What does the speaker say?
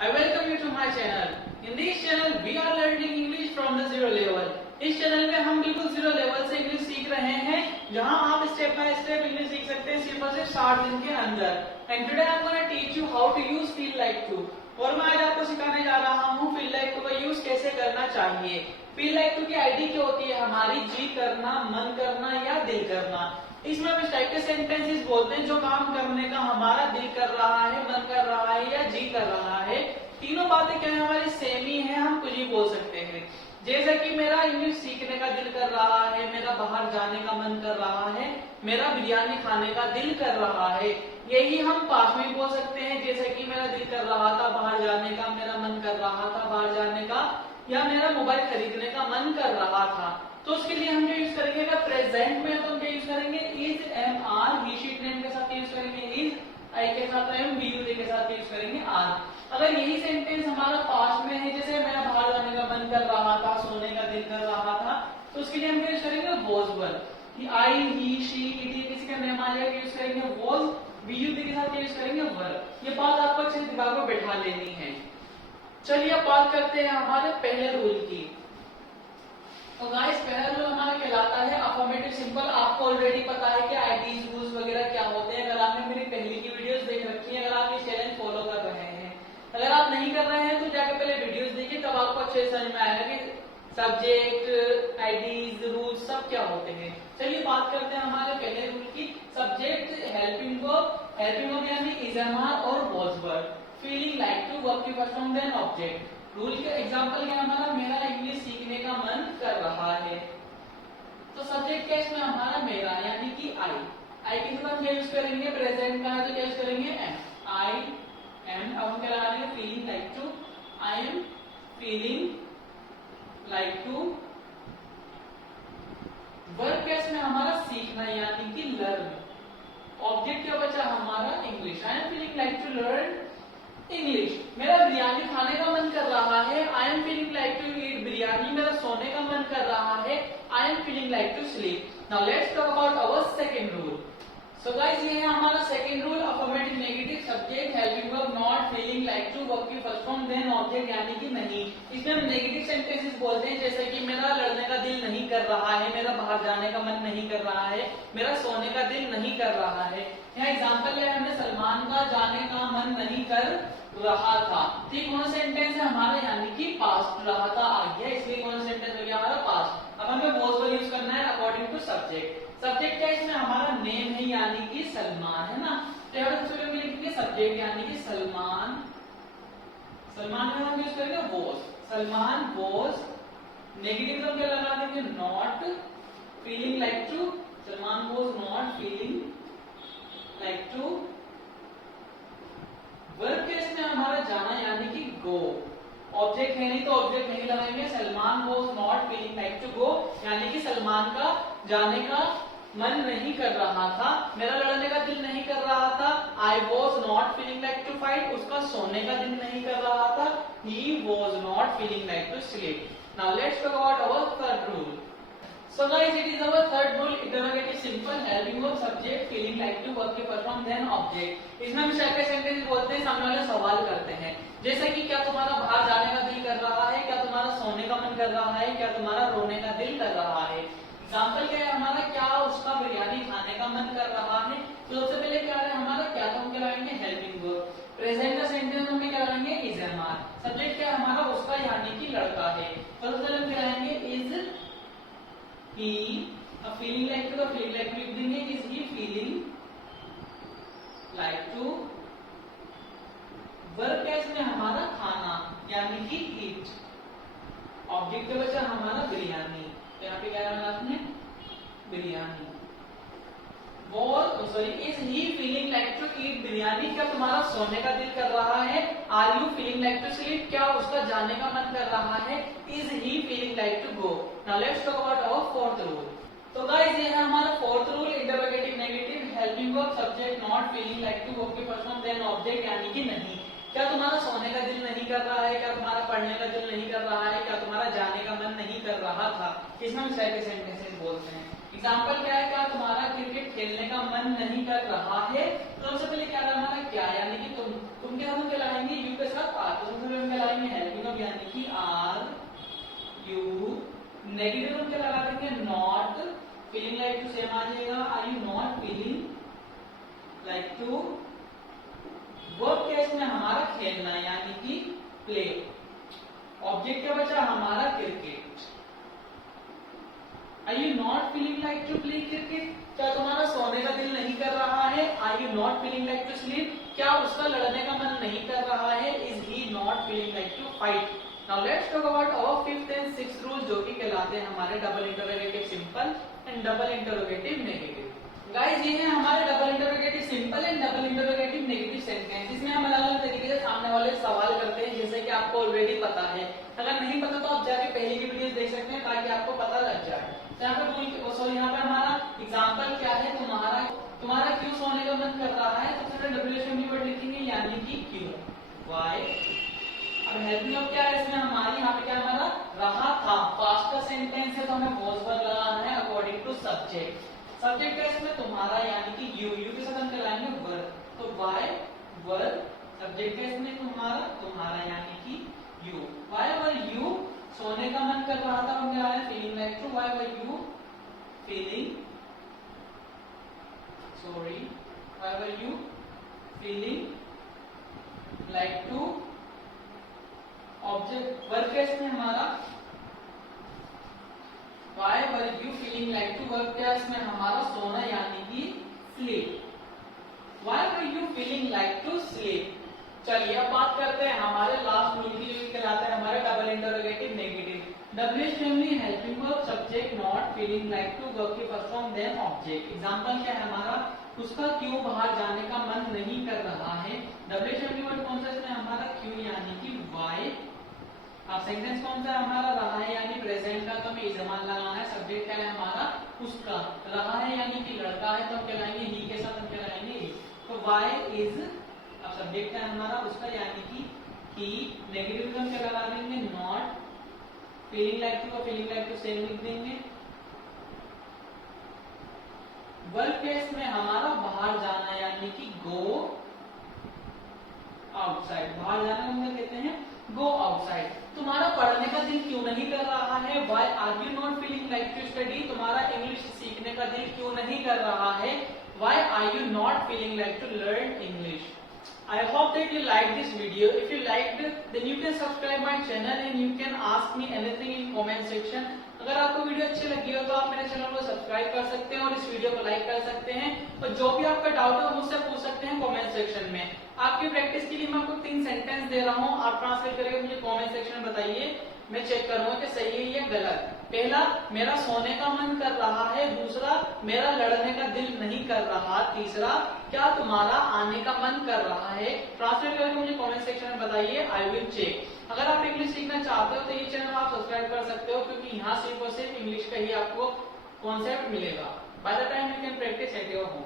I welcome you to my channel. In this channel, we are learning English from the zero level. इस channel में हम बिल्कुल zero level से English सीख रहे हैं, जहां आप स्टेप बाय स्टेप इंग्लिश सीख सकते हैं सिर्फ और सिर्फ 60 दिन के अंदर. And today I am gonna teach you how to use feel like to. और मैं आज आपको सिखाने जा रहा हूँ फील लाइक टू का यूज कैसे करना चाहिए. फील लाइक टू की आईडी क्या होती है? हमारी जी करना, मन करना या दिल करना. इसमें हम इस टाइप के सेंटेंसेस बोलते हैं जो काम करने का हमारा दिल कर रहा है, मन कर रहा है या जी कर रहा है. तीनों बातें क्या है? हमारी सेम ही है, हम कुछ ही बोल सकते हैं. जैसे कि मेरा इंग्लिश सीखने का दिल कर रहा है, मेरा बाहर जाने का मन कर रहा है, मेरा बिरयानी खाने का दिल कर रहा है. यही हम पास में बोल सकते हैं. जैसे कि मेरा दिल कर रहा था बाहर जाने का, मेरा मन कर रहा था बाहर जाने का, या मेरा मोबाइल खरीदने का मन कर रहा था. तो उसके लिए हम जो यूज करेंगे, अगर प्रेजेंट में तो हम क्या यूज करेंगे? Is, am, are. He, she, name के साथ यूज करेंगे इज, आई के साथ एम, वी, यू के साथ यूज करेंगे आर. अगर यही सेंटेंस हमारा पास्ट में है, जैसे मेरा बाहर जाने का मन कर रहा था, सोने का दिल कर रहा था, तो उसके लिए हम क्या यूज करेंगे? Was were. I, he, she, it, किसी का नेम आ जाएगा, यूज करेंगे वॉज. वी, यू के साथ यूज करेंगे वर. ये बात आपको अच्छे से दिमाग में बैठा लेनी है. चलिए अब बात करते हैं हमारे पहले रूल की. तो गाइस पहला रूल हमारा कहलाता है अफर्मेटिव सिंपल. आपको ऑलरेडी पता है कि आईडीज, रूल्स वगैरह क्या होते हैं. अगर आपने मेरी पहले की वीडियोस देख रखी है, अगर आप ये चैलेंज फॉलो कर रहे हैं, अगर आप नहीं कर रहे हैं तो जाकर पहले वीडियोस देखिए, तब आपको अच्छे से समझ में आएगा कि सब्जेक्ट, आईडीज, रूल्स सब क्या होते हैं. चलिए बात करते हैं हमारे पहले रूल की. Subject, helping verb. Helping verb यानी इज, एम, आर और was verb. Feeling like to, verb की first form then object. Rule के एग्जांपल क्या हमारा? मेरा इंग्लिश सीखने का मन कर रहा है. तो सब्जेक्ट क्या इसमें हमारा? मेरा, यानी कि आई. आई के साथ हम क्या यूज करेंगे? प्रेजेंट का है तो क्या यूज करेंगे? एम. I am. अब हम क्या लगा देंगे? Feeling like to. I am feeling like to. Verb क्या इसमें हमारा? सीखना, यानी कि लर्न. ऑब्जेक्ट क्या बचा हमारा? English. I am feeling like to learn English. मेरा बिरयानी खाने का मन कर रहा है. I am feeling like to eat biryani. मेरा सोने का मन कर रहा है. I am feeling like to sleep. Now let's talk about our second rule. So guys ये है हमारा second rule. Affirmative negative. Subject, helping verb, not, feeling like to, verb की फर्स्ट फॉर्म देन ऑब्जेक्ट, यानी कि नहीं. इसमें हम negative sentences बोलते हैं, जैसे कि मेरा लड़ने का दिल नहीं कर रहा है, मेरा बाहर जाने का मन नहीं कर रहा है, मेरा सोने का दिल नहीं कर रहा है. यहाँ एग्जाम्पल है, हमने सलमान का जाने का मन नहीं कर रहा था. ठीक, कौन सेंटेंस है हमारा? यानी कि पास्ट. रहा था आ गया, इसलिए कौन सेंटेंस हो गया हमारा? पास्ट. अब हमें वॉज वर्ब यूज करना है अकॉर्डिंग टू सब्जेक्ट. सब्जेक्ट क्या इसमें हमारा? नेम है, यानी कि सलमान, है ना. तो यहाँ सबसे पहले लिखेंगे सब्जेक्ट, यानी कि सलमान. सलमान में हम यूज करेंगे वॉज. सलमान वॉज. नेगेटिव तो क्या लगा देंगे? Not feeling like to. Salman was not feeling like to. Verb case में हमारा जाना, यानी कि गो. ऑब्जेक्ट है नहीं तो ऑब्जेक्ट नहीं लगाएंगे. Salman was not feeling like to go, यानी कि सलमान का जाने का मन नहीं कर रहा था. मेरा लड़ने का दिल नहीं कर रहा था. I was not feeling like to fight. उसका सोने का दिल नहीं कर रहा था. He was not feeling like to sleep. Now let's talk about our third rule. So guys, it is our third rule. Interrogative simple, helping verb, subject, feeling like to, verb के first form then object. इसमें हम क्या sentence बोलते हैं? सामने वाले सवाल करते हैं, जैसे कि क्या तुम्हारा बाहर जाने का दिल कर रहा है, क्या तुम्हारा सोने का मन कर रहा है, क्या तुम्हारा रोने का दिल कर रहा है. एग्जाम्पल क्या है हमारा? क्या उसका बिरयानी खाने का मन कर रहा है. तो सबसे पहले क्या है हमारा? क्या तो हम क्या लगाएंगे? Helping verb. प्रेजेंट का सेंटेंस हम क्या लगाएंगे? Is, am, are. सब्जेक्ट क्या हमारा? उसका, यानी कि लड़का है. तो सबसे पहले हम क्या लगाएंगे? Is he. अब feeling like to, feeling like to लिख देंगे. Is he feeling like to. Verb क्या इसमें हमारा? खाना, यानी कि ईट. ऑब्जेक्ट का बचा हमारा बिरयानी. तो यहाँ पे क्या है आपने? Biryani. Is he feeling like to eat biryani. क्या तुम्हारा सोने का दिल कर रहा है? Are you feeling like to sleep. क्या उसका जाने का मन कर रहा है? Is he feeling like to go. Now let's talk about our fourth rule. तो गाइस ये है हमारा fourth rule. Interrogative negative, helping verb, subject, not, feeling like to, verb की फर्स्ट फॉर्म देन ऑब्जेक्ट, यानी कि नहीं. क्या तुम्हारा सोने का दिल नहीं कर रहा है? क्या तुम्हारा पढ़ने का दिल नहीं कर रहा है? क्या तुम्हारा जाने का मन नहीं कर रहा था? इसमें हम सेंटेंसेस बोलते हैं. एग्जाम्पल क्या है? क्या तुम्हारा क्रिकेट खेलने का मन नहीं कर रहा है. तो सबसे पहले क्या हमारा? क्या, यानी कि तुम के साथ हम क्या लगाएंगे? यू के साथ आर. तो लगाएंगे हेल्पिंग वर्ब यानी कि आर यू, नेगेटिव वर्ब क्या लगा देंगे not, feeling like to same आ जाएगा, are you not feeling like to. Verb क्या इसमें हमारा खेलना यानी कि प्ले, ऑब्जेक्ट क्या बचा हमारा cricket. Are you not feeling like to play cricket, क्या तुम्हारा सोने का दिल नहीं कर रहा है। Are you not feeling like to sleep, क्या उसका लड़ने का मन नहीं कर रहा है। Is he not feeling like to fight. Now let's talk about our fifth and sixth rule, जो कि कहलाते हैं हमारे double interrogative simple and double interrogative negative. Guys ये है हमारे double interrogative simple and double interrogative negative sentence, जिसमें हम अलग अलग तरीके से सामने वाले सवाल करते हैं, जैसे कि आपको ऑलरेडी पता है। अगर नहीं पता तो आप जाके पहले की वीडियोस देख सकते हैं ताकि आपको पता लग जाए। यहाँ पे हमारा एग्जाम्पल क्या है, तुम्हारा क्यों सोने का मन कर रहा है, सबसे पहले डब्ल्यूएच वर्ड लिखेंगे यानी कि क्यों, वाई। अब हेल्पिंग वर्ब क्या है इसमें हमारी, यहाँ पे क्या हमारा रहा था, पास्ट का सेंटेंस है तो हमें वॉज वर्ब लगाना है अकॉर्डिंग टू सब्जेक्ट। सब्जेक्ट है इसमें तुम्हारा यानी कि यू के साथ हम कराएंगे वर्ब, तो वाई वर्ब, सब्जेक्ट है इसमें तुम्हारा यानी कि यू। वाई वर यू सोने का मन कर रहा था, हम क्या है feeling like to, why were you feeling, sorry why were you feeling like to. Object verb क्या इसमें हमारा, why were you feeling like to, verb क्या इसमें हमारा सोना यानी कि sleep. Why were you feeling like to sleep. चलिए अब बात करते हैं हमारे लास्ट रूल की, जो कहलाता है हमारे double interrogative negative. WH family helping verb, subject not feeling like to, verb की first form then object. Example क्या है हमारा, उसका क्यों बाहर जाने का मन नहीं कर रहा है। डब्ल्यूएच फैमिली वर्ब कौन सा इसमें हमारा क्यों यानी कि वाई। अब सेंटेंस कौन सा हमारा रहा है यानी प्रेजेंट का, तो हमें इजमान लगाना है। सब्जेक्ट क्या है हमारा उसका, रहा है यानी कि लड़का है तो हम कहलाएंगे ही के साथ हम कहलाएंगे इज, तो वाई इज। अब सब्जेक्ट है हमारा उसका यानी कि ही, नेगेटिव हम क्या लगा देंगे नॉट, फीलिंग लाइक टू को फीलिंग लाइक टू सेम लिख देंगे। वर्ब केस में हमारा बाहर जाना यानी कि गो आउटसाइड, बाहर जाना हम कहते हैं गो आउटसाइड। तुम्हारा पढ़ने का दिल क्यों नहीं कर रहा है, why are you not feeling like to study, तुम्हारा इंग्लिश सीखने का दिल क्यों नहीं कर रहा है, why are you not feeling like to learn English. I hope that you liked this video. If you liked it, then you can subscribe my channel and you can ask me anything in comment section. अगर आपको video अच्छी लगी हो तो आप मेरे channel को subscribe कर सकते हैं और इस वीडियो को लाइक कर सकते हैं, और जो भी आपका डाउट है मुझसे पूछ सकते हैं कमेंट सेक्शन में। आपकी प्रैक्टिस के लिए मैं आपको 3 सेंटेंस दे रहा हूँ, आप ट्रांसलेट करके मुझे कमेंट सेक्शन में बताइए, मैं चेक करूंगा कि सही है या गलत। पहला, मेरा सोने का मन कर रहा है। दूसरा, मेरा लड़ने का दिल नहीं कर रहा। तीसरा, क्या तुम्हारा आने का मन कर रहा है। ट्रांसलेट करके मुझे कमेंट सेक्शन में बताइए, आई विल चेक। अगर आप इंग्लिश सीखना चाहते हो तो ये चैनल आप सब्सक्राइब कर सकते हो, क्योंकि यहाँ सिर्फ और सिर्फ इंग्लिश का ही आपको कॉन्सेप्ट मिलेगा। By the time you can practice at your home.